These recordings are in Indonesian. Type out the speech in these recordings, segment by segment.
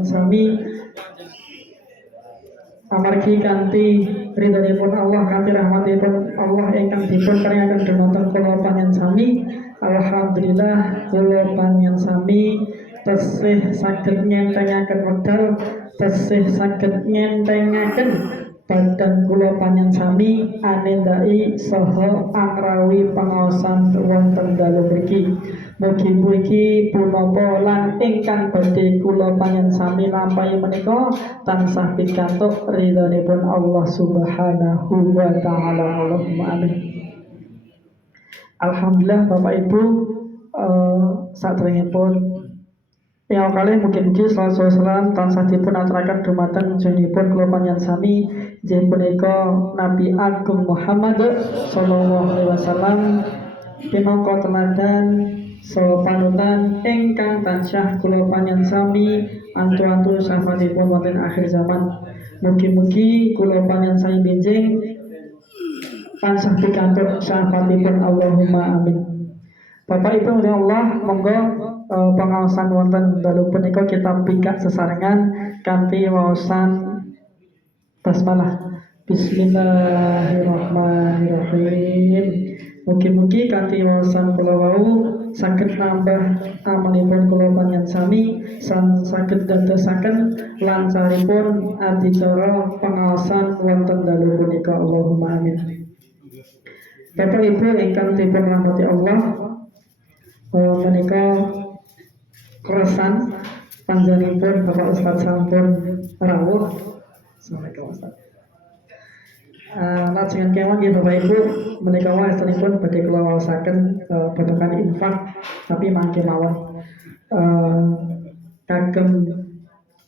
panjenengan sami amargi kanthi ridhonipun Allah kanthi rahmatipun Allah ingkang dipun paringaken dhumateng kula panjenengan sami. Alhamdulillah kula panjenengan sami tesih saged ngentengaken wekdal, tesih saged ngentengaken badan kula panjenengan sami anendai saha angrawi pangaosan wonten dalu mriki. Mugi-mugi punapa lan ingkang badhe kula panjenengan sami lampahi menika tansah pikantuk ridhonipun Allah Subhanahu wa taala. Allahumma amin. Alhamdulillah Bapak Ibu, saderengipun yang kali mugi-mugi salawat salam tansah dipun aturaken dumateng junipun kula panjenengan sami inggih punika Nabi Agung Muhammad sallallahu alaihi wasallam pinangka teladan saha panutan ingkang tansah kula panjenengan sami antu-antu sahabatipun wonten akhir zaman. Mugi-mugi kula panjenengan sami benjing tansah pikantuk syafaatipun. Allahumma amin. Bapak Ibu ya Allah, monggo pengaosan wonten dalu punika kita pingkat sesarengan kanthi waosan basmalah. Bismillahirrahmanirrahim. Mugi-mugi kanthi waosan kula wau saged nambah amalipun kula panjenengan sami saged dadosaken lancaripun adicara pengaosan wonten dalu punika. Allahumma amin. Bapak Ibu ingkang dipun rahmati Allah, menika keresan panjenenganipun Bapak Ustadz sampun rawuh. Assalamualaikum Ustadz. Lajengan kewan nggih Bapak Ibu, menika wae astunipun badhe kula waosaken babagan infak, tapi mangke mawon kagem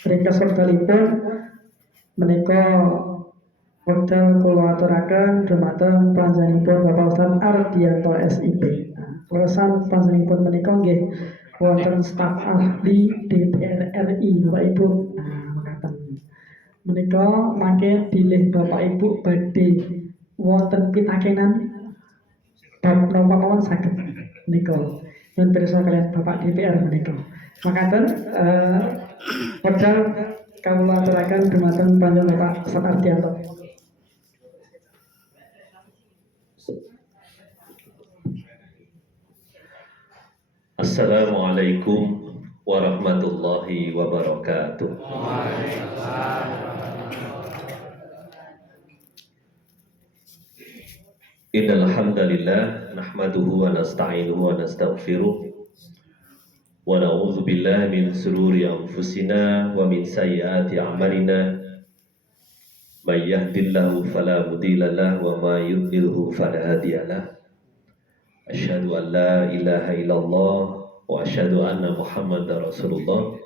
ringkes wekdalipun menika wekdal kula aturaken dumateng panjenenganipun Bapak Ustadz Ardianto SIP. Keresan panjenenganipun menika nggih wonten staf ahli DPR RI Bapak Ibu. Mekaten. Menika mangke bilih Bapak Ibu badhe wonten pitakenan bab napa mawon saged menika. Yen pirsa kalian Bapak DPR menika. Mekaten wekdal kawula aturaken dumateng panjenengan Bapak Ustadz Ardianto. Assalamualaikum warahmatullahi wabarakatuh. Innal hamdalillah nahmaduhu wa nasta'inuhu wa nastaghfiruh wa na'udzu billahi min shururi anfusina wa min sayyiati a'malina. May yahdihillahu fala mudilla lahu wa may yudlilhu fala hadiya lahu. Asyhadu an la ilaha illallah wa asyhadu anna Muhammadar Rasulullah.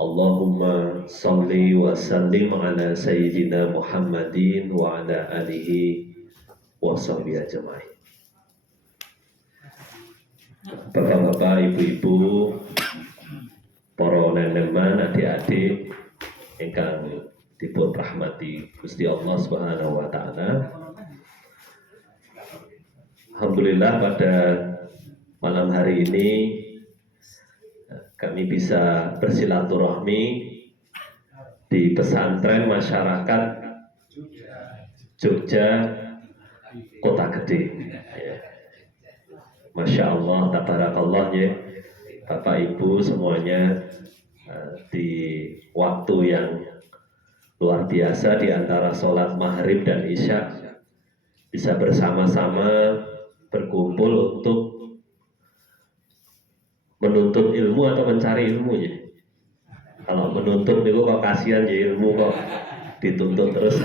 Allahumma shalli wa sallim ala sayyidina Muhammadin wa ala alihi wa sahbihi ajma'in. Bapak-bapak, ibu-ibu, para neneman, adik-adik ingkang dipun rahmati Gusti Allah Subhanahu wa taala. Alhamdulillah pada malam hari ini kami bisa bersilaturahmi di pesantren masyarakat Jogja Kota Gede. Masya Allah, tabarakallah ya Bapak Ibu semuanya, di waktu yang luar biasa di antara sholat maghrib dan isya bisa bersama-sama berkumpul untuk menuntut ilmu atau mencari ilmu ya. Kalau menuntut itu kok kasihan ya, ilmu kok dituntut terus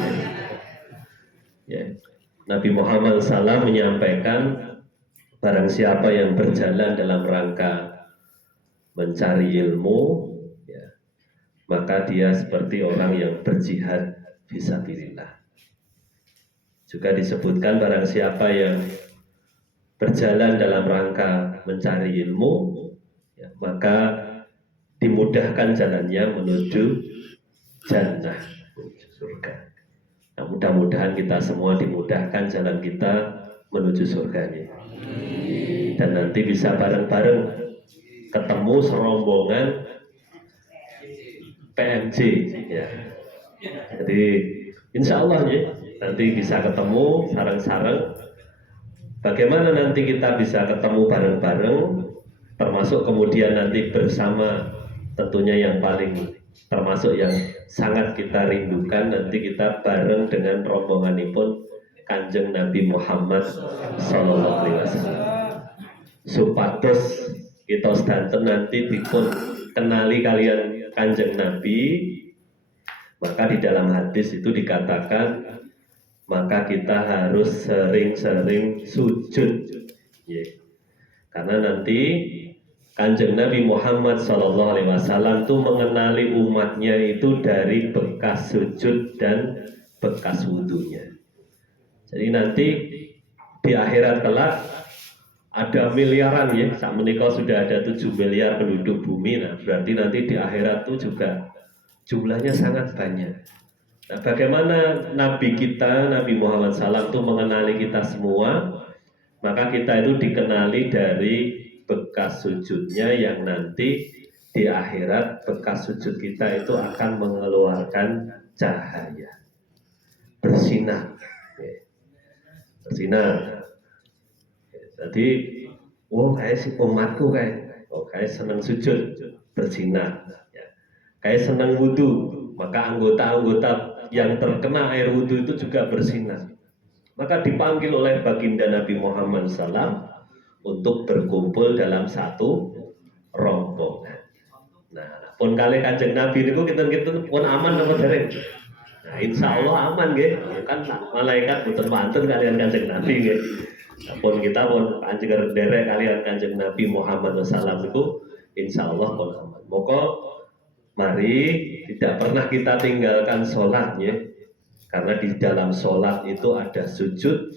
ya. Nabi Muhammad SAW menyampaikan barang siapa yang berjalan dalam rangka mencari ilmu ya, maka dia seperti orang yang berjihad fisabilillah. Juga disebutkan barang siapa yang berjalan dalam rangka mencari ilmu ya, maka dimudahkan jalannya menuju jannah, menuju surga. Nah, mudah-mudahan kita semua dimudahkan jalan kita menuju surganya. Dan nanti bisa bareng-bareng ketemu serombongan PMJ ya. Jadi insya Allah ya nanti bisa ketemu sareng-sareng. Bagaimana nanti kita bisa ketemu bareng-bareng, termasuk kemudian nanti bersama, tentunya yang paling termasuk yang sangat kita rindukan nanti kita bareng dengan rombonganipun Kanjeng Nabi Muhammad Sallallahu Alaihi Wasallam. Supados kita sedanten nanti dipun kenali kalian Kanjeng Nabi, maka di dalam hadis itu dikatakan maka kita harus sering-sering sujud ya. Karena nanti Kanjeng Nabi Muhammad SAW itu mengenali umatnya itu dari bekas sujud dan bekas wudhunya. Jadi nanti di akhirat kelak ada miliaran ya, saat menikah sudah ada 7 miliar penduduk bumi. Nah berarti nanti di akhirat itu juga jumlahnya sangat banyak. Nah, bagaimana Nabi kita, Nabi Muhammad SAW itu mengenali kita semua, maka kita itu dikenali dari bekas sujudnya yang nanti di akhirat bekas sujud kita itu akan mengeluarkan cahaya, bersinar, bersinar. Jadi, oh kayak si umatku kayak senang sujud, bersinar, kayak senang wudhu, maka anggota-anggota yang terkena air wudhu itu juga bersinar. Maka dipanggil oleh baginda Nabi Muhammad SAW untuk berkumpul dalam satu rombongan. Nah, pun kali Kanjeng Nabi itu kita pun aman apa dereng? Nah, insya Allah aman nggih. Kan malaikat boten wonten kalian Kanjeng Nabi nggih. Nah, pun kita pun panjenengan derek kalian Kanjeng Nabi Muhammad SAW itu insya Allah pun aman. Maka mari tidak pernah kita tinggalkan sholat ya, karena di dalam sholat itu ada sujud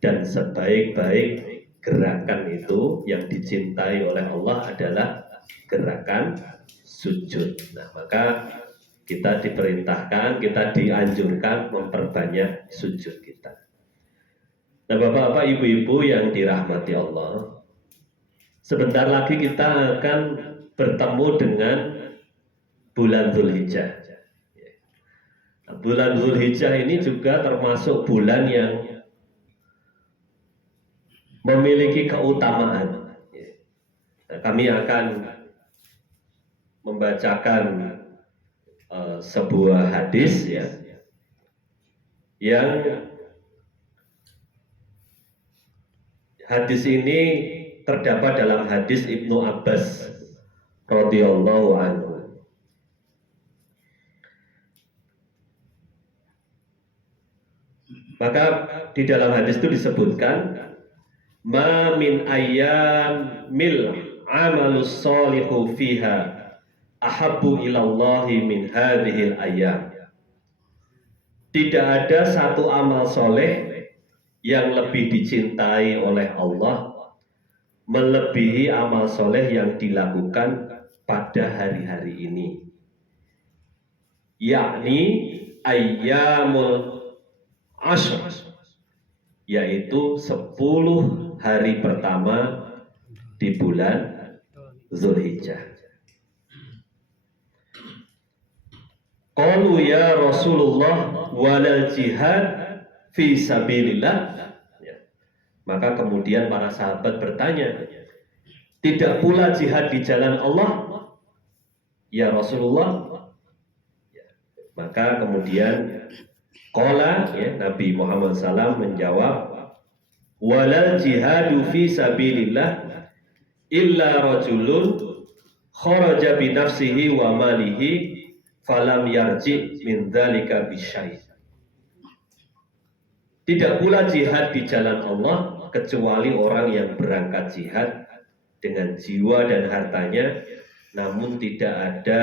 dan sebaik-baik gerakan itu yang dicintai oleh Allah adalah gerakan sujud. Nah maka kita diperintahkan, kita dianjurkan memperbanyak sujud kita. Nah bapak-bapak, ibu-ibu yang dirahmati Allah, sebentar lagi kita akan bertemu dengan bulan Dzulhijjah. Bulan Dzulhijjah ini juga termasuk bulan yang memiliki keutamaan. Nah, kami akan membacakan sebuah hadis ya, yang hadis ini terdapat dalam hadis Ibnu Abbas radhiyallahu anhu. Maka di dalam hadis itu disebutkan ma min ayyamil amalus solihu fiha ahabbu ilallahi min hadhil ayyam. Tidak ada satu amal soleh yang lebih dicintai oleh Allah melebihi amal soleh yang dilakukan pada hari-hari ini, yakni ayyamul Ashr, yaitu 10 hari pertama di bulan Dzulhijjah. Qalu ya Rasulullah walal jihad fi sabilillah. Maka kemudian para sahabat bertanya, tidak pula jihad di jalan Allah ya Rasulullah? Maka kemudian qala ya, Nabi Muhammad SAW menjawab, walal jihadu fi sabilillah illa rajulun kharaja bi nafsihi wa malihi falam yarji min dzalika bisyai. Tidak pula jihad di jalan Allah kecuali orang yang berangkat jihad dengan jiwa dan hartanya, namun tidak ada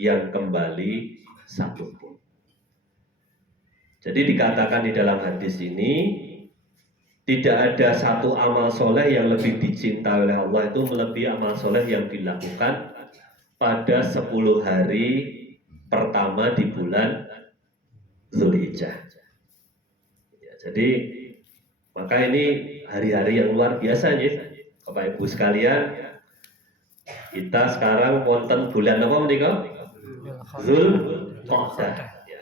yang kembali satupun. Jadi dikatakan di dalam hadis ini, tidak ada satu amal soleh yang lebih dicintai oleh Allah itu melebihi amal soleh yang dilakukan pada 10 hari pertama di bulan Dzulhijjah. Ya, jadi maka ini hari-hari yang luar biasa ya, Bapak Ibu sekalian. Kita sekarang wonten bulan apa menika? Zulqa'dah. Ya.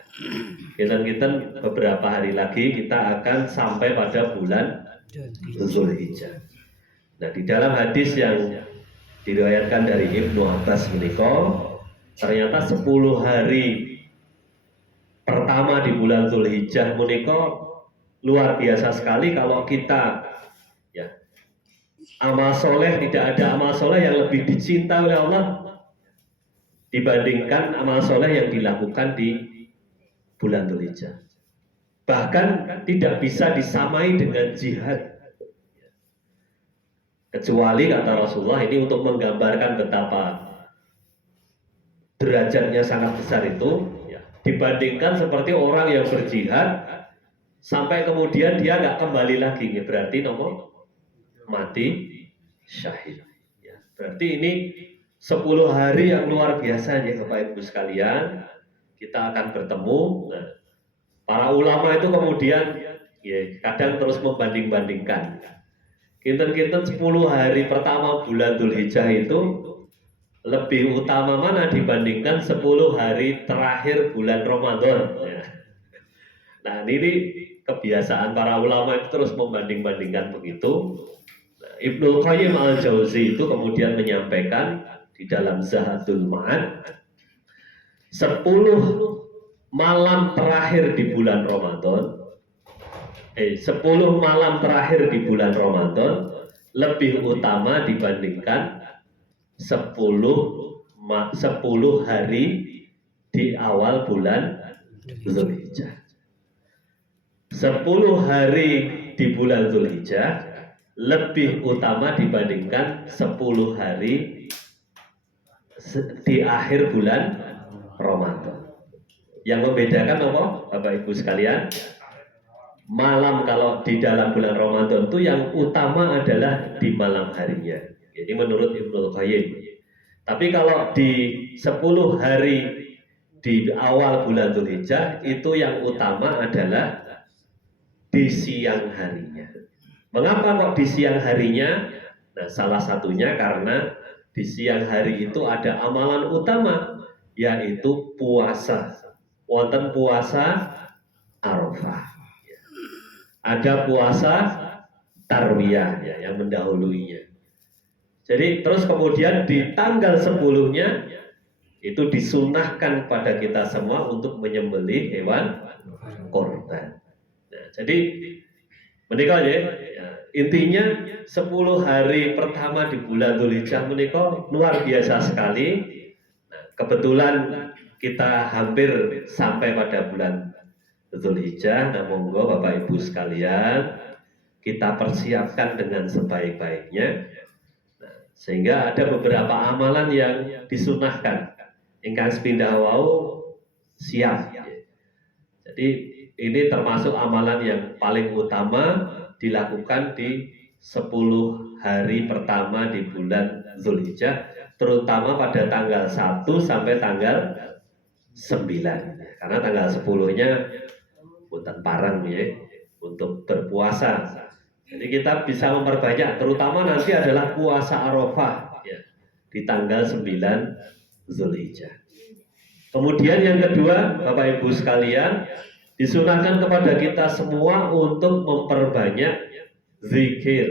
Kita beberapa hari lagi kita akan sampai pada bulan Zulhijjah. Nah, di dalam hadis yang diriwayatkan dari Ibnu Abbas menikah, ternyata 10 hari pertama di bulan Zulhijjah menikah luar biasa sekali. Kalau kita ya amal soleh, tidak ada amal soleh yang lebih dicinta oleh Allah dibandingkan amal soleh yang dilakukan di bulan Dzulhijjah. Bahkan tidak bisa disamai dengan jihad. Kecuali kata Rasulullah ini untuk menggambarkan betapa derajatnya sangat besar itu ya, dibandingkan seperti orang yang berjihad sampai kemudian dia nggak kembali lagi, ya, berarti nomor mati syahid. Ya, berarti ini 10 hari yang luar biasa ya Bapak Ibu sekalian. Kita akan bertemu. Nah, para ulama itu kemudian ya, kadang terus membanding-bandingkan. Kinten-kinten 10 hari pertama bulan Dzulhijjah itu lebih utama mana dibandingkan 10 hari terakhir bulan Ramadan. Ya. Nah, ini kebiasaan para ulama itu terus membanding-bandingkan begitu. Nah, Ibnu Qayyim al-Jauzi itu kemudian menyampaikan di dalam Zahadul Ma'ad 10 malam terakhir di bulan Ramadan 10 malam terakhir di bulan Ramadan lebih utama dibandingkan 10 hari di awal bulan Dzulhijjah. 10 hari di bulan Dzulhijjah lebih utama dibandingkan 10 hari di akhir bulan Ramadan. Yang membedakan apa Bapak Ibu sekalian? Malam kalau di dalam bulan Ramadan itu yang utama adalah di malam harinya. Jadi menurut Ibnu Qayyim. Tapi kalau di 10 hari di awal bulan Dzulhijjah itu yang utama adalah di siang harinya. Mengapa kok di siang harinya? Nah, salah satunya karena di siang hari itu ada amalan utama, yaitu puasa. Wonten puasa Arafah. Ada puasa tarwiyah ya, yang mendahuluinya. Jadi terus kemudian di tanggal 10-nya itu disunahkan kepada kita semua untuk menyembelih hewan korban. Nah, jadi menikah ya, intinya 10 hari pertama di bulan Dzulhijjah menikah luar biasa sekali. Nah, kebetulan kita hampir sampai pada bulan Dzulhijjah. Nah, monggo Bapak Ibu sekalian kita persiapkan dengan sebaik-baiknya. Nah, sehingga ada beberapa amalan yang disunahkan. Ingkang sepindah wau siap. Jadi ini termasuk amalan yang paling utama dilakukan di 10 hari pertama di bulan Dzulhijjah, terutama pada tanggal 1 sampai tanggal 9. Karena tanggal 10-nya bukan parang ya, untuk berpuasa. Jadi kita bisa memperbanyak, terutama nanti adalah puasa Arafah ya, di tanggal 9 Dzulhijjah. Kemudian yang kedua, Bapak Ibu sekalian, disunahkan kepada kita semua untuk memperbanyak zikir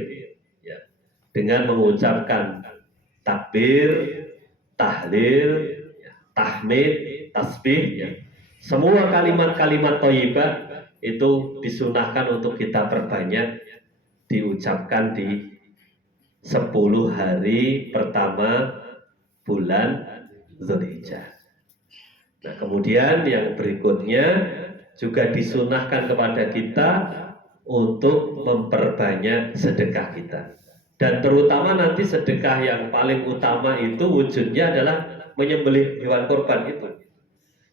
ya, dengan mengucapkan takbir, tahlil, ya, tahmid, tasbih ya. Semua kalimat-kalimat thayyibah itu disunahkan untuk kita perbanyak diucapkan di 10 hari pertama bulan Dzulhijjah. Nah, kemudian yang berikutnya juga disunahkan kepada kita untuk memperbanyak sedekah kita. Dan terutama nanti sedekah yang paling utama itu wujudnya adalah menyembelih hewan kurban itu.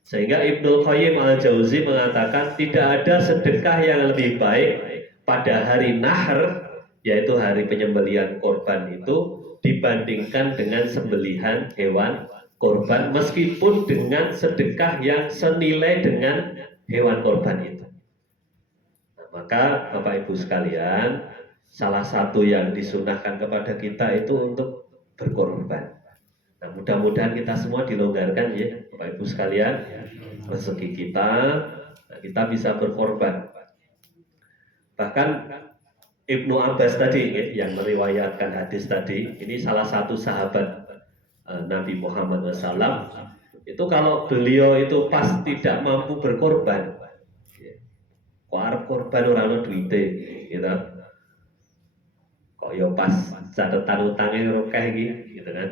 Sehingga Ibnu Qayyim al-Jauzi mengatakan tidak ada sedekah yang lebih baik pada hari Nahr, yaitu hari penyembelihan korban itu, dibandingkan dengan sembelihan hewan korban, meskipun dengan sedekah yang senilai dengan hewan korban itu. Nah, maka Bapak Ibu sekalian, salah satu yang disunahkan kepada kita itu untuk berkorban. Nah, mudah-mudahan kita semua dilonggarkan ya, Bapak Ibu sekalian, rezeki kita, nah, kita bisa berkorban. Bahkan Ibnu Abbas tadi ya, yang meriwayatkan hadis tadi, ini salah satu sahabat Nabi Muhammad SAW. Itu kalau beliau itu pas tidak mampu berkorban, ya, kok arep korban orang duite, gitu. Kok ya pas catatan utangnya rokeh gitu kan.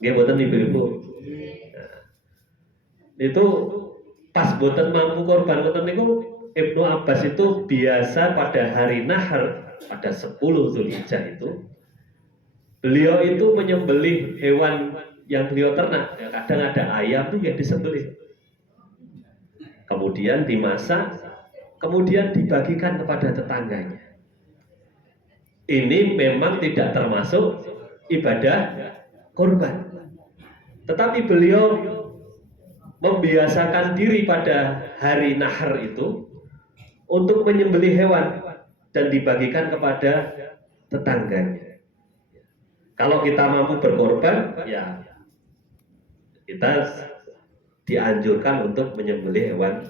Nggih boten ibu-ibu. Nah, itu pas boten mampu korban ngoten niku Ibnu Abbas itu biasa pada hari Nahar pada 10 Zulhijjah itu beliau itu menyembelih hewan yang beliau ternak. Ya, kadang ada ayam tuh yang disembelih. Kemudian dimasak, kemudian dibagikan kepada tetangganya. Ini memang tidak termasuk ibadah korban. Tetapi beliau membiasakan diri pada hari Nahar itu untuk menyembelih hewan dan dibagikan kepada tetangganya. Kalau kita mampu berkorban, ya kita dianjurkan untuk menyembelih hewan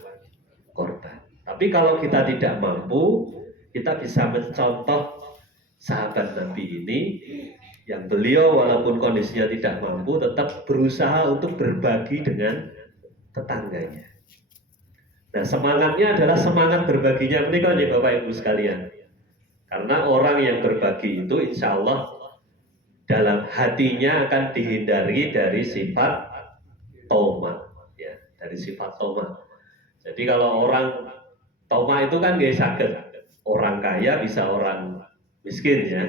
korban. Tapi kalau kita tidak mampu, kita bisa mencontoh sahabat Nabi ini yang beliau walaupun kondisinya tidak mampu tetap berusaha untuk berbagi dengan tetangganya. Nah, semangatnya adalah semangat berbaginya menikah ya Bapak Ibu sekalian. Karena orang yang berbagi itu insya Allah dalam hatinya akan dihindari dari sifat toma, ya, dari sifat toma. Jadi kalau orang toma itu kan gak sakit, orang kaya bisa orang miskin ya,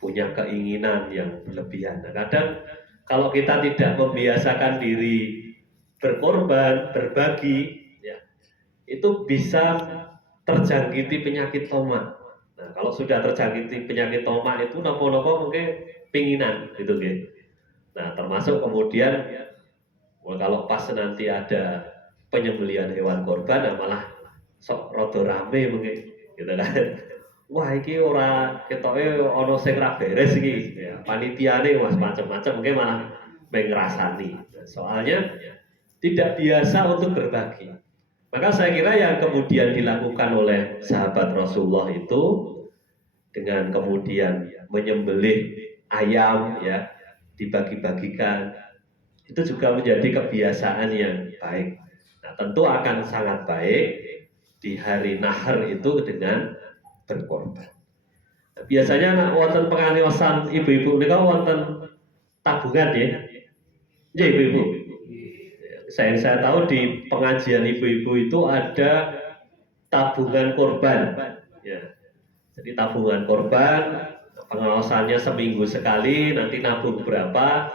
punya keinginan yang berlebihan. Nah, kadang kalau kita tidak membiasakan diri berkorban, berbagi, ya, itu bisa terjangkiti penyakit toma. Nah, kalau sudah terjangkiti penyakit toma itu nopo-nopo mungkin pinginan gitu gitu. Nah, termasuk kemudian kalau pas nanti ada penyembelihan hewan korban, nah malah sok rodo rame mungkin gitu kan. Wah, iki ora ketoke ana sing ra beres iki. Ya, panitiane mas macam-macam mungkin malah mengrasani. Soalnya tidak biasa untuk berbagi. Maka saya kira yang kemudian dilakukan oleh sahabat Rasulullah itu dengan kemudian menyembelih ayam ya dibagi-bagikan itu juga menjadi kebiasaan yang baik. Nah, tentu akan sangat baik di hari Nahar itu dengan berkorban. Nah, biasanya nak wonten penganiosan ibu-ibu nika wonten tabungan ya. Ya ibu-ibu. Saya tahu di pengajian ibu-ibu itu ada tabungan korban. Ya. Jadi tabungan korban pengawasannya seminggu sekali, nanti nabung berapa,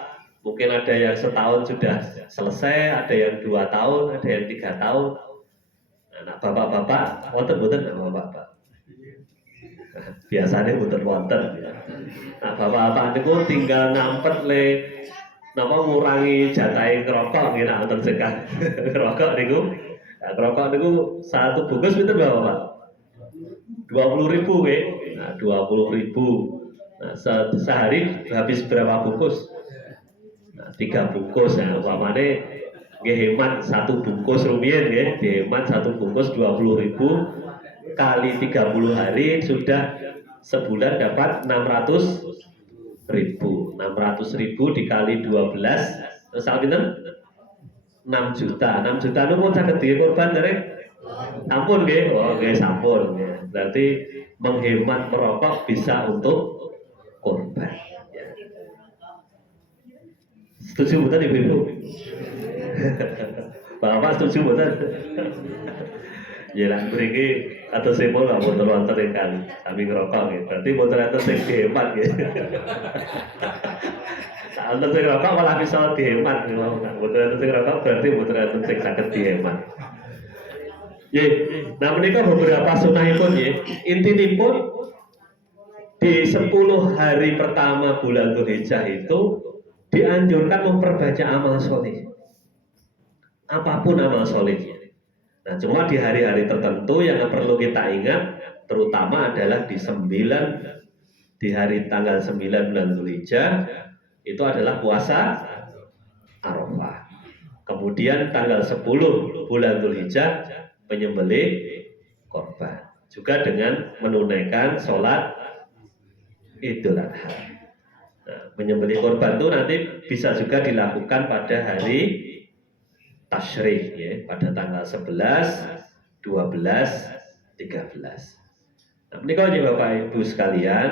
mungkin ada yang setahun sudah selesai, ada yang 2 tahun, ada yang 3 tahun. Nah, bapak-bapak, wonten-wonten bapak-bapak. Biasanya wonten-wonten. Nah, bapak-bapak itu tinggal nampet le, napa ngurangi jatahe ngerokok, nggih nak wonten sekah ngerokok niku. Nah, ngerokok niku satu bungkus pinten bapak? 20.000 nggih. Nah, 20.000. Nah, sehari habis berapa bungkus? Nah, 3 bungkus. Nah, umpamane nggih hemat 1 bungkus rumiyin nggih, dihemat 1 bungkus 20.000 kali 30 hari sudah sebulan dapat 600.000. 600.000 dikali 12 terus pinten? 6 juta. 6 juta itu pun saged dikorban dereng? Sampun nggih. Oh, nggih sampun. Berarti menghemat merokok bisa untuk korban. Ya. Setuju betul ibu-ibu? Bapak setuju betul? Ya lah, mriki atus sepul nggak mau wonten kan, kami ngerokok gitu. Berarti motor itu sing dihemat gitu. Saat sing ngerokok malah bisa dihemat, motor itu sing ngerokok berarti motor itu sing saged dihemat. Ya, nah menikah beberapa sunahipun ya. Intinipun di 10 hari pertama bulan Dzulhijjah itu dianjurkan memperbanyak amal soleh. Apapun amal solehnya. Nah, cuma di hari-hari tertentu yang perlu kita ingat, terutama adalah di hari tanggal 9 bulan Dzulhijjah, itu adalah puasa Arafah. Kemudian tanggal 10 bulan Dzulhijjah menyembelih korban. Juga dengan menunaikan sholat Idul Adha. Nah, menyembelih korban itu nanti bisa juga dilakukan pada hari Tasyrik, ya, pada tanggal 11, 12, 13. Nah, ini kalau Bapak Ibu sekalian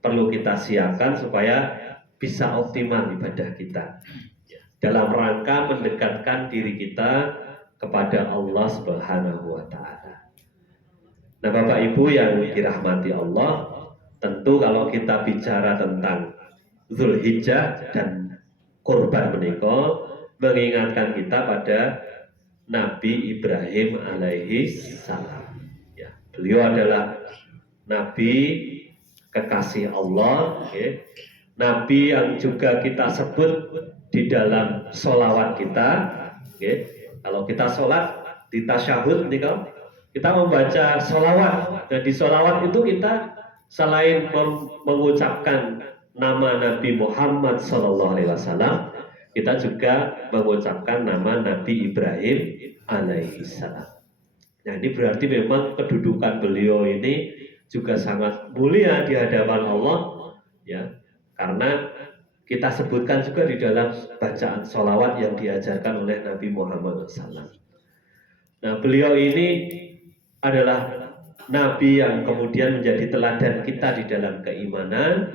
perlu kita siapkan supaya bisa optimal ibadah kita, ya, dalam rangka mendekatkan diri kita kepada Allah Subhanahu wa Ta'ala. Nah, Bapak Ibu yang dirahmati Allah, tentu kalau kita bicara tentang Dzulhijjah dan kurban menika mengingatkan kita pada Nabi Ibrahim alaihi salam. Ya, beliau adalah Nabi kekasih Allah, ya. Nabi yang juga kita sebut di dalam sholawat kita, ya. Kalau kita sholat di tasyahud nih, kita membaca sholawat. Dan di sholawat itu kita selain mengucapkan nama Nabi Muhammad SAW, kita juga mengucapkan nama Nabi Ibrahim alaihissalam. Nah, ini berarti memang kedudukan beliau ini juga sangat mulia di hadapan Allah, ya, karena kita sebutkan juga di dalam bacaan sholawat yang diajarkan oleh Nabi Muhammad SAW. Nah, beliau ini adalah Nabi yang kemudian menjadi teladan kita di dalam keimanan,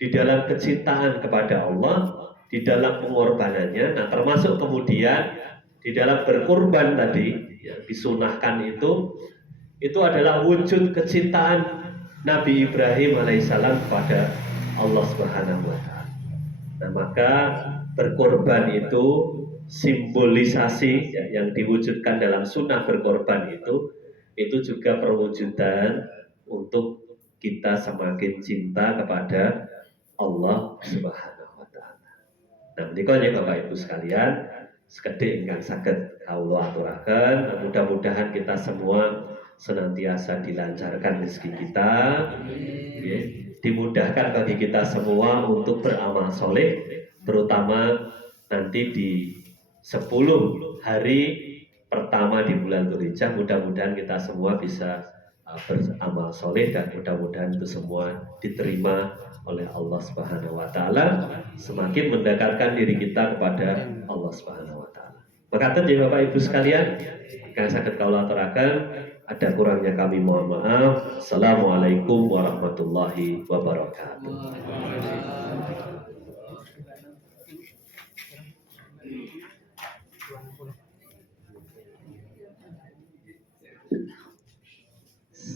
di dalam kecintaan kepada Allah, di dalam pengorbanannya. Nah, termasuk kemudian di dalam berkorban tadi yang disunahkan itu adalah wujud kecintaan Nabi Ibrahim alaihissalam kepada Allah Subhanahu wa Ta'ala. Nah, maka berkorban itu simbolisasi, ya, yang diwujudkan dalam sunnah berkorban itu juga perwujudan untuk kita semakin cinta kepada Allah Subhanahu wa Ta'ala. Nah, menika Bapak Ibu sekalian, sekedhik ingkang saged kawula aturaken, mudah-mudahan kita semua senantiasa dilancarkan rezeki kita, ya, dimudahkan bagi kita semua untuk beramal soleh, terutama nanti di 10 hari pertama di bulan Dzulhijjah. Mudah-mudahan kita semua bisa beramal soleh dan mudah-mudahan itu semua diterima oleh Allah Subhanahu wa Ta'ala, semakin mendekatkan diri kita kepada Allah Subhanahu wa Ta'ala. Makaten ya Bapak Ibu sekalian, kang saged kawula aturaken, ada kurangnya kami mohon maaf. Assalamualaikum warahmatullahi wabarakatuh.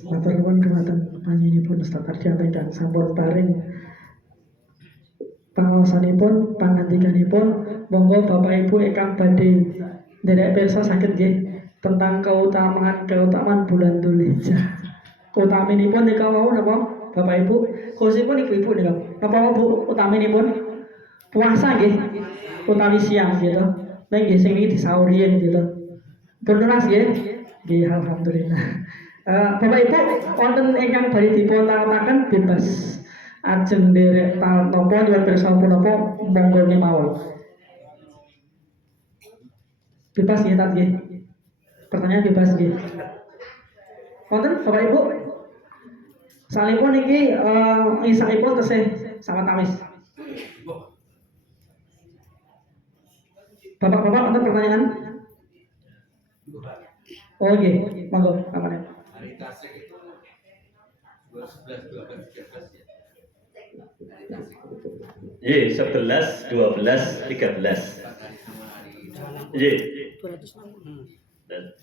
Matur nuwun dumateng panjenenganipun Ustaz Ardianto dan sampun paring pangaosanipun, pangandikanipun. Monggo Bapak Ibu ingkang badhe nderek pirsa saged nggih tentang keutamaan bulan Dzulhijjah. Utaminipun nika wau napa Bapak Ibu? Khususipun ibu-ibu nika. Napa Bu utaminipun? Puasa nggih. Utawi siang gitu. Nek nggih sing iki disaurian gitu. Pun tunas nggih. Nggih alhamdulillah. Bapak Ibu, wonten ingkang badhe dipun tarokaken bebas ajeng nderek napa nyuwun pirsa punapa monggo mawon. Bebas nggih tat nggih. Pertanyaan bebas nggih. Wonten Bapak Ibu? Salipun iki isaipun tesih sawetawis. Bapak-bapak wonten pertanyaan? Oh nggih, monggo kapan. Hari Tasik itu 11, 12, 13 ya. Ye, 11, 12, 13. Ye.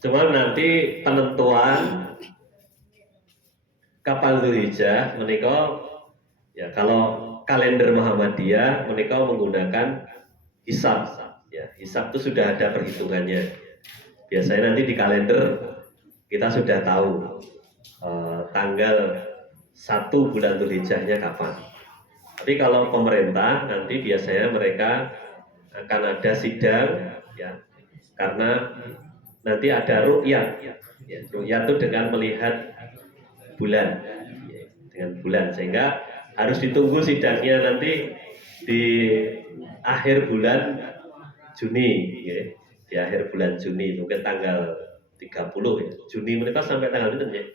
Cuman nanti penentuan kapan Dzulhijjah menika, ya, kalau kalender Muhammadiyah menika menggunakan hisab. Ya, hisab itu sudah ada perhitungannya. Biasanya nanti di kalender kita sudah tahu tanggal 1 bulan Dzulhijjahnya kapan. Tapi kalau pemerintah nanti biasanya mereka akan ada sidang, ya, karena nanti ada ru'yat. Ya, ru'yat itu dengan melihat bulan, ya, dengan bulan, sehingga harus ditunggu sidangnya nanti di akhir bulan Juni, ya. Di akhir bulan Juni, mungkin tanggal 30 ya. Juni mereka sampai tanggal itu ya.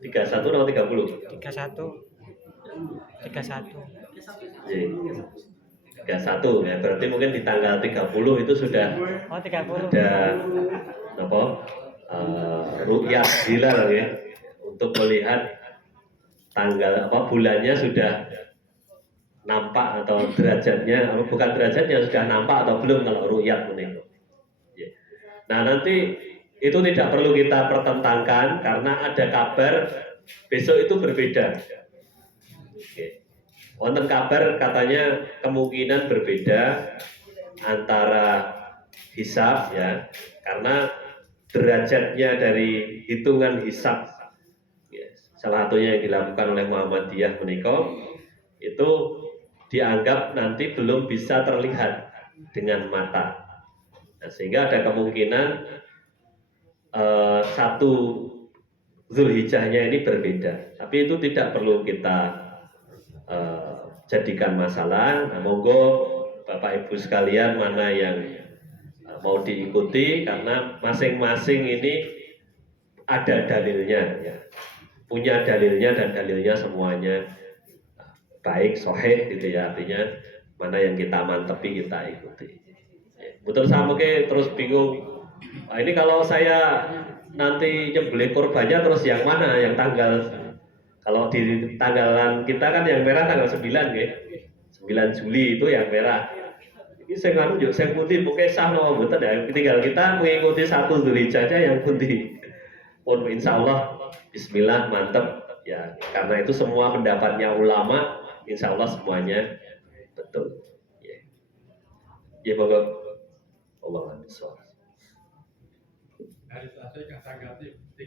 31 atau 30? 31 31 Ya. 31 ya. Berarti mungkin di tanggal 30 itu sudah oh 30 ada apa? Ru'yah hilal ya. Untuk melihat tanggal apa bulannya sudah nampak atau derajatnya, bukan derajatnya sudah nampak atau belum kalau ru'yat menikah. Nah nanti itu tidak perlu kita pertentangkan karena ada kabar besok itu berbeda. Oke. Wonten kabar katanya kemungkinan berbeda antara hisab ya, karena derajatnya dari hitungan hisab ya, salah satunya yang dilakukan oleh Muhammadiyah menikah itu dianggap nanti belum bisa terlihat dengan mata. Nah, sehingga ada kemungkinan satu Zulhijjahnya ini berbeda. Tapi itu tidak perlu kita jadikan masalah. Nah, monggo Bapak Ibu sekalian mana yang mau diikuti karena masing-masing ini ada dalilnya ya. Punya dalilnya dan dalilnya semuanya baik, sahih gitu ya, artinya mana yang kita mantepi kita ikuti. Betul sama ke terus bingung. Nah, ini kalau saya nanti nyembelih korbannya terus yang mana yang tanggal, kalau di tanggalan kita kan yang merah tanggal 9 ya. 9 Juli itu yang merah. Ini saya ngaruh juga saya putih pokoknya sah no betul ya. Tinggal kita mengikuti satu Dzulhijjahnya yang putih. Pun insya Allah Bismillah mantep ya. Karena itu semua pendapatnya ulama. Insya Allah semuanya betul. Ya, ya bapak, Allah besar. Hari Selasa yang tanggal 13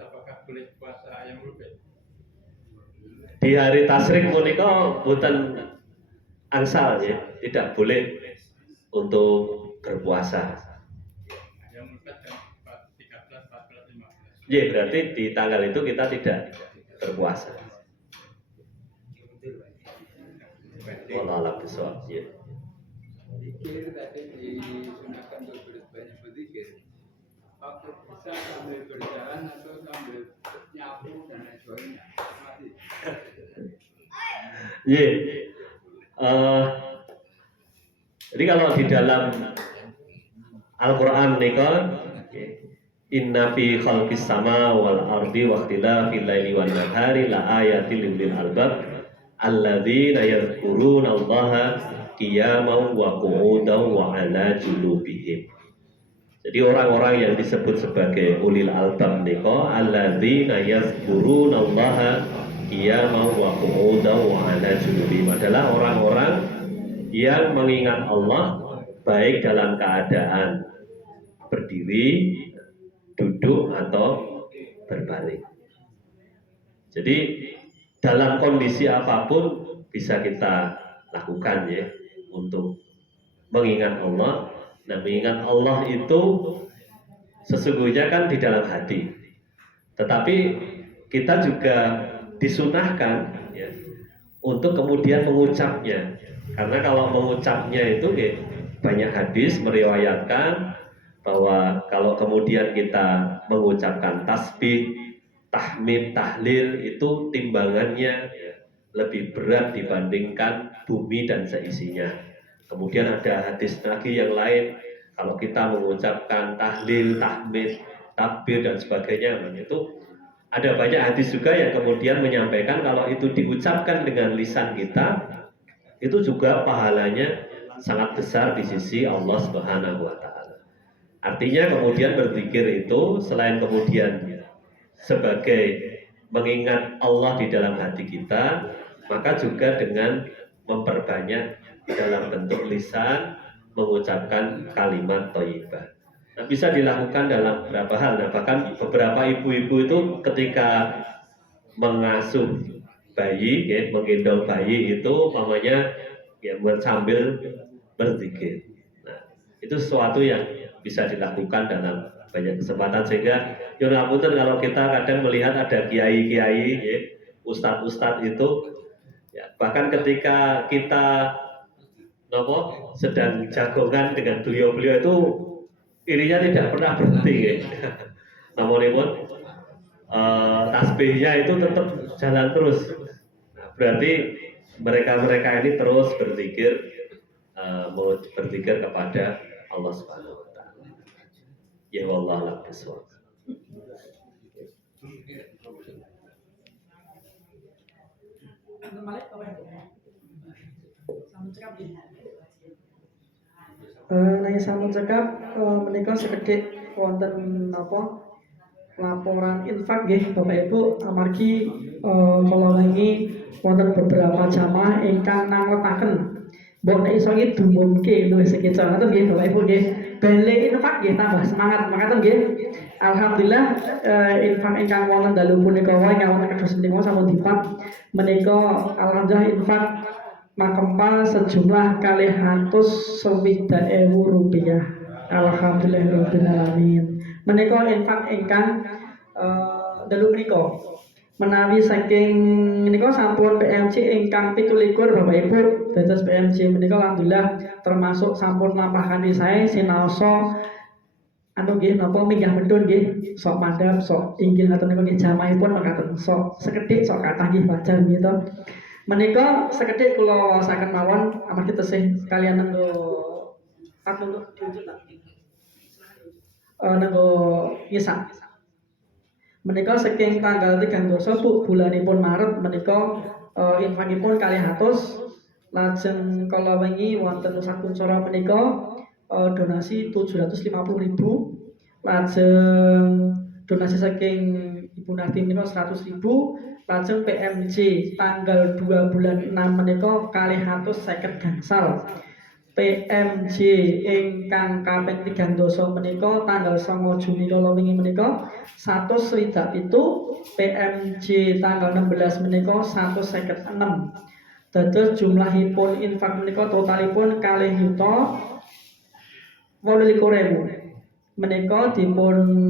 apakah boleh puasa ayam rubet? Di hari tasrik menika bukan angsal ya, tidak boleh untuk berpuasa. Ayam rubet kan 13, 14, 15. Ya berarti di tanggal itu kita tidak berpuasa. Allah alam besar. Ya. Zikir tadi disunahkan untuk banyak berzikir. Apakah bisa sambil berjalan atau sambil nyapu dan lain sebagainya? Masih. Ya. Jadi kalau di dalam Al-Quran nika inna fi khalqis sama wal ardi wa ikhtilafil laili wan nahari la ayatil lil albab alladzina yadhkuruna Allaha qiyaman wa qu'udan wa 'ala junubihim. Jadi orang-orang yang disebut sebagai ulil albab nika alladzina yadhkuruna Allaha qiyaman wa qu'udan wa 'ala junubihim adalah orang-orang yang mengingat Allah baik dalam keadaan berdiri, duduk atau berbalik. Jadi dalam kondisi apapun bisa kita lakukan ya untuk mengingat Allah. Nah, mengingat Allah itu sesungguhnya kan di dalam hati. Tetapi kita juga disunahkan ya, untuk kemudian mengucapnya. Karena kalau mengucapnya itu ya, banyak hadis meriwayatkan bahwa kalau kemudian kita mengucapkan tasbih, tahmid, tahlil itu timbangannya ya, lebih berat dibandingkan bumi dan seisinya. Kemudian ada hadis lagi yang lain, kalau kita mengucapkan tahlil, tahmid, takbir dan sebagainya, itu ada banyak hadis juga yang kemudian menyampaikan kalau itu diucapkan dengan lisan kita, itu juga pahalanya sangat besar di sisi Allah Subhanahu wa Ta'ala. Artinya kemudian berzikir itu selain kemudian sebagai mengingat Allah di dalam hati kita, maka juga dengan memperbanyak dalam bentuk lisan mengucapkan kalimat thayyibah. Nah, bisa dilakukan dalam beberapa hal. Nah, bahkan beberapa ibu-ibu itu ketika mengasuh bayi, ya, menggendong bayi itu namanya ya sambil berzikir. Nah, itu sesuatu yang bisa dilakukan dalam banyak kesempatan sehingga yurapunten kalau kita kadang melihat ada kiai-kiai, ya, ustadz-ustadz itu, ya, bahkan ketika kita sedang jagongan dengan beliau-beliau itu irinya tidak pernah berhenti ya. Namun tasbihnya itu tetap jalan terus. Nah, berarti mereka ini terus berzikir, mau berzikir kepada Allah Subhanahu Wa Taala. Ya wallahu a'lam bishawab. Nang sampun cekap menika sekedhik wonten napa laporan infak nggih Bapak Ibu amargi kala wingi wonten beberapa jamaah ingkang nangletaken mbok nek iso iki dumumke luwih sekeca ngoten nggih Bapak Ibu nggih bale infak nggih tambah semangat makaten nggih. Alhamdulillah infak ingkang wonten dalu punika wae ingkang kados menika sampun dipat menika alhamdulillah infak makempal sejumlah 260.000 rupiah. Alhamdulillahirabbil alamin. Menika infak ingkang dalu menika menawi saking menika sampun PMJ ingkang 17 Bapak Ibu dados PMJ menika alhamdulillah termasuk sampun lampahan sae sinaosa anu nggih napa minggah medun nggih sok madhep sok inggil ngaten niku nggih jamaahipun mekaten sok sekedhik sok kathah nggih wajar nggih to. Menika sekedhik kula waosaken mawon amargi tesih kalian nenggo patunggu diwujud nenggo nyisak. Menika saking tanggal 3 bulanipun Maret menika infakipun 200 lajeng kala wingi wonten Nusa Kuncoro menika donasi 750.000 lajeng donasi saking Ibu Narti menika 100.000 lajeng PMJ tanggal 2 bulan 6 menika 250 gangsal PMJ ingkang kaping 3 menika tanggal 9 Juni kala wingi menika 127 PMJ tanggal 16 menika 156 dados jumlahipun infak menika totalipun 2.028.000 menika dipun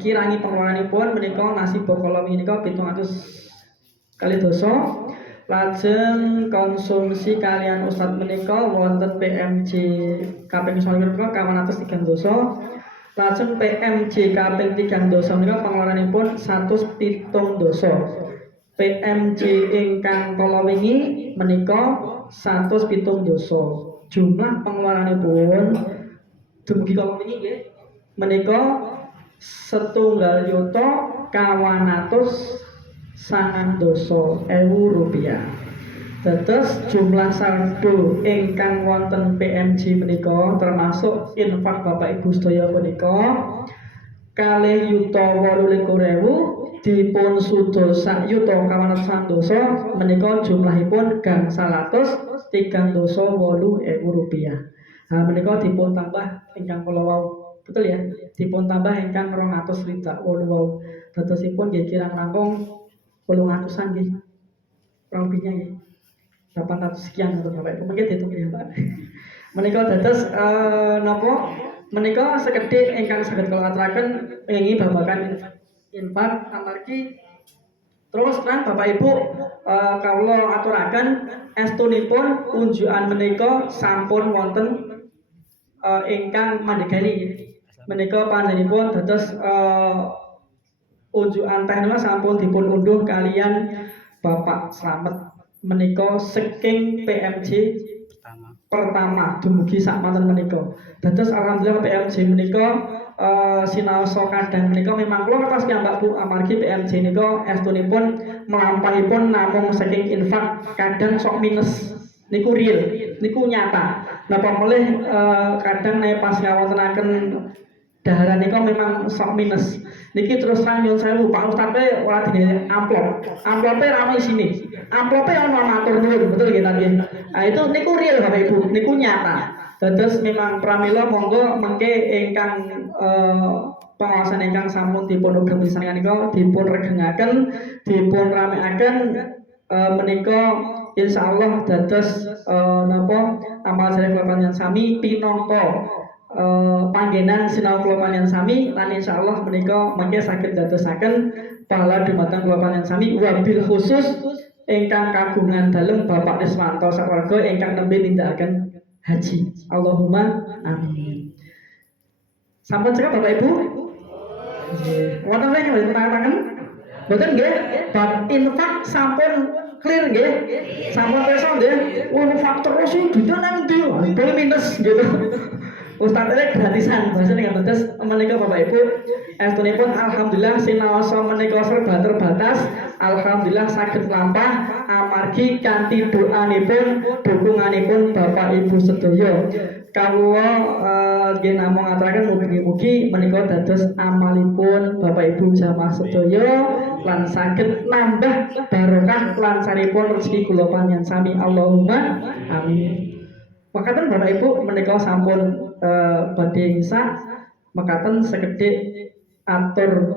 kirangi pengeluaranipun menika nasib kala wingi menika 700 kali dosa lajeng konsumsi kalian Ustadz menika wonten PMJ kaping 9 menika 203 dosa lajeng PMJ kaping 3 dosa menika pengeluaranipun 107 dosa PMJ ingkang kala wingi menika 107 dosa jumlah pengeluaranipun dumugi kala wingi nggih menika 1.290.000 rupiah. Dados jumlah saldo ingkang wonten PMJ menika termasuk infak Bapak Ibu sedaya menika 2.028.000 dipun sudosa yuta kawan sandosa menika jumlahipun gangsal atus 308.000 rupiah. Nah menika dipun tambah ingkang kula wau betul ya, dipun tambah ingkang 200 ridak wau. Dadosipun nggih kirang langkung 800-an nggih. Kurang lebihnya nggih. 800 sekian untuk Bapak Ibu. Mungkin dihitung ya, Pak. Menika dados napa? Menika sekedhik ingkang saged kula aturaken wingi babagan infak amargi terus terang Bapak Ibu kawula aturaken estunipun unjukan menika sampun wonten ingkang mandhegali. Menika panjenenganipun dados unjukan teknik sampun dipun unduh kalian Bapak Slamet menika saking PMJ pertama dumugi sakmanten menika. Dados alhamdulillah PMJ menika sinaosa kadang menika memang kula kertas piyambak Bu amargi PMJ menika estunipun melampahipun namung saking infak kadang sok minus niku real niku nyata. Napa melih kadang nek pas ngawontenaken daharan niku memang sok minus. Niki terus terang nyuwun sewu Pak Ustadz ora dene amplop. Amplope ra isine. Amplope ana matur nuwun betul nggih tadi. Nah itu niku real Bapak Ibu, niku nyata. Dados memang pramila monggo mengke ingkang pengawasan ingkang sampun dipun ugi pisan menika dipun regengaken, dipun ramekaken menika insyaallah dados napa amal saleh kula sami pinangka panggenan sinau kula panjenengan sami lan insyaallah menika mangke saged dadosaken pahala dumateng kula panjenengan sami wabil khusus ingkang kagungan dalem Bapak Riswanto sawarga ingkang nembe nindakaken haji. Allahumma amin. Sampun cekap Bapak Ibu? Nggih. Wonten sing diterangkan? Mboten nggih? Bab infak sampun clear nggih? Sampun pirsa nggih? Infak terus dudu nang ndi? Boleh minus gitu. Ustaz ini gratisan, bahasanya nggak tetes menikah Bapak Ibu. Estunipun alhamdulillah sinaosa menikah serba terbatas. Alhamdulillah sakit lampah amargi kanthi doanipun dukunganipun Bapak Ibu sedaya. Kawula nggih namung ngaturaken mugi-mugi menika dados amalipun Bapak Ibu jamaah sedaya lan saged nambah barokah lan saripun rezeki kula panjenengan sami Allahumma amin. Makaten Bapak Ibu menika sampun badhe ngisa makaten sekedhik atur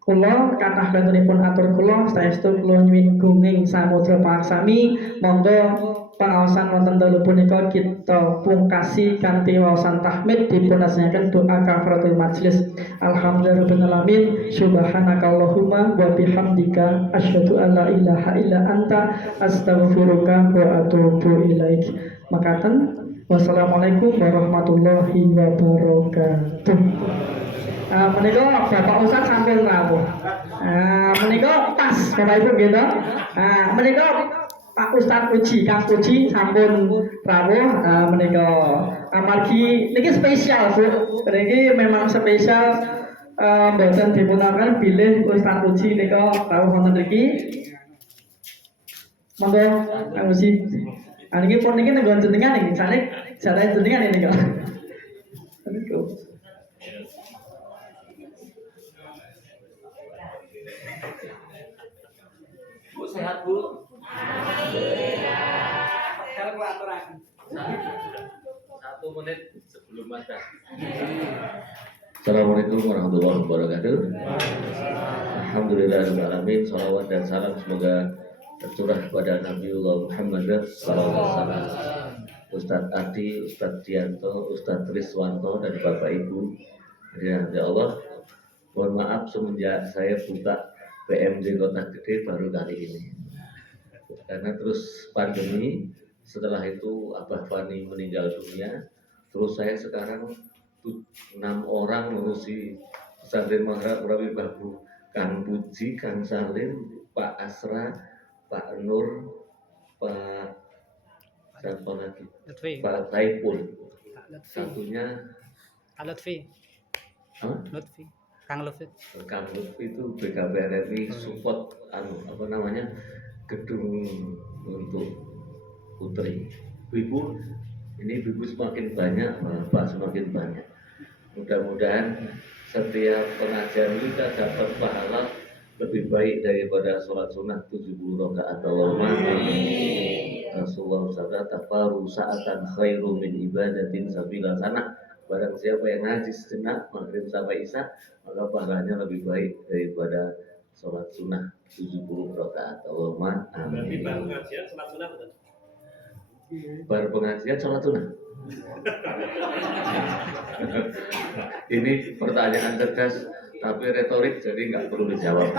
kula kathah kantunipun atur kula saestu kula nyuwun gunging samudra parsami monggo pangaosan wonten dalu punika kita pungkasi kanthi waosan tahmid dipun asnaken doa kafaratul majlis. Alhamdulillahirabbil alamin subhanakallahumma wa bihamdika asyhadu an la ilaha illa anta astaghfiruka wa atubu ilaik. Makaten wassalamualaikum warahmatullahi wabarakatuh. Menika Bapak Ustaz sampun rawuh. Menika pas Bapak Ibu gitu. Menika Pak Ustaz Uji, Kang Uji sampun rawuh menika amargi niki spesial Bu. Niki memang spesial mboten dipunakaken bilih Ustaz Uji nika rawuh wonten mriki. Monggo Kang Uji. Niki pun niki nenggon jenengan niki, jare jenengan ini kok. Niku. Bu sehat Bu? Satu menit sebelum makan. Assalamualaikum warahmatullahi wabarakatuh. Alhamdulillahirrahmanirrahim. Salawat dan salam semoga tercurah kepada Nabiullah Muhammad SAW, Ustadz Adi, Ustadz Dianto, Ustadz Riswanto, dan Bapak Ibu. Ya Allah, mohon maaf semenjak saya buka PMJ Kota Gede baru kali ini. Karena terus pandemi, setelah itu Abah Fani meninggal dunia, terus saya sekarang 6 orang ngurusi pesantren Mahrab Rawi Babu, Kang Puji, Kang Salim, Pak Asra, Pak Nur, Pak siapa lagi? Lutfi. Pak Taipul. Lutfi. Satunya Lutfi. Lutfi. Kang Lutfi. Kang Lutfi itu BKBRI support apa namanya gedung untuk putri. Ibu ini ibu semakin banyak, Bapak semakin banyak. Mudah-mudahan setiap pengajian kita dapat pahala lebih baik daripada sholat sunnah 70 rakaat Allahumma amin. Rasulullah bersabda tafaru sa'atan khairu min ibadatin sabila sana. Barang siapa yang ngaji sejenak maghrib sampai isya maka pahalanya lebih baik daripada sholat sunnah 70 rakaat Allahumma amin. Baru pengajian sholat sunnah betul. Baru pengajian sholat sunnah. Ini pertanyaan cerdas tapi retorik jadi nggak perlu dijawab.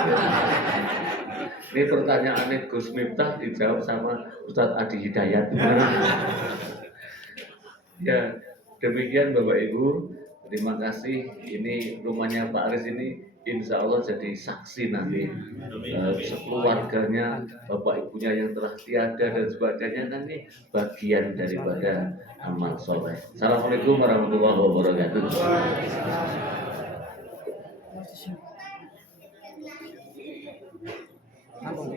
Ini pertanyaannya Gus Miftah dijawab sama Ustadz Adi Hidayat. Ya demikian Bapak Ibu, terima kasih. Ini rumahnya Pak Aris ini insya Allah jadi saksi nanti sekeluarganya Bapak Ibunya yang telah tiada dan sebagainya nanti bagian daripada amal soleh. Assalamualaikum warahmatullahi wabarakatuh. Sambung.